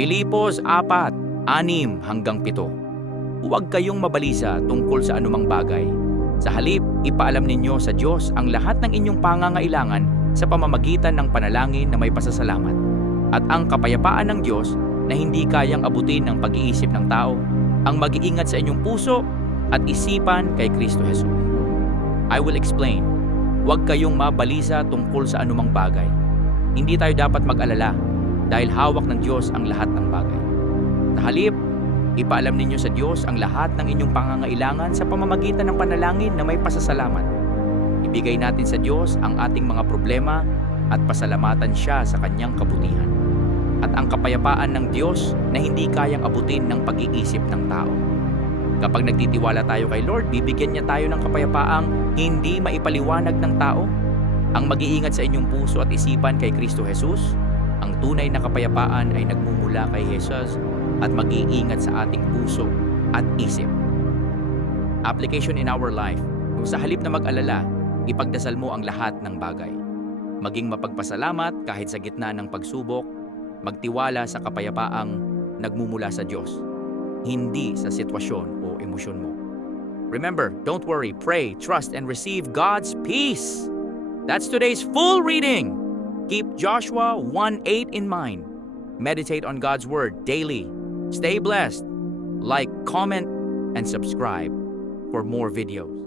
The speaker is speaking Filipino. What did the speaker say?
Pilipos 4, 6 hanggang 7. Huwag kayong mabalisa tungkol sa anumang bagay. Sa halip, ipaalam ninyo sa Diyos ang lahat ng inyong pangangailangan sa pamamagitan ng panalangin na may pasasalamat. At ang kapayapaan ng Diyos na hindi kayang abutin ng pag-iisip ng tao, ang mag-iingat sa inyong puso at isipan kay Kristo Jesus. I will explain. Huwag kayong mabalisa tungkol sa anumang bagay. Hindi tayo dapat mag-alala dahil hawak ng Diyos ang lahat halip, ipaalam ninyo sa Diyos ang lahat ng inyong pangangailangan sa pamamagitan ng panalangin na may pasasalamat. Ibigay natin sa Diyos ang ating mga problema at pasalamatan siya sa kanyang kabutihan. At ang kapayapaan ng Diyos na hindi kayang abutin ng pag-iisip ng tao. Kapag nagtitiwala tayo kay Lord, bibigyan niya tayo ng kapayapaang hindi maipaliwanag ng tao. Ang mag-iingat sa inyong puso at isipan kay Kristo Jesus, ang tunay na kapayapaan ay nagmumula kay Jesus at mag-iingat sa ating puso at isip. Application in our life. Kung sa halip na mag-alala, ipagdasal mo ang lahat ng bagay. Maging mapagpasalamat kahit sa gitna ng pagsubok, magtiwala sa kapayapaang nagmumula sa Diyos, hindi sa sitwasyon o emosyon mo. Remember, don't worry, pray, trust, and receive God's peace. That's today's full reading. Keep Joshua 1:8 in mind. Meditate on God's word daily. Stay blessed. Like, comment, and subscribe for more videos.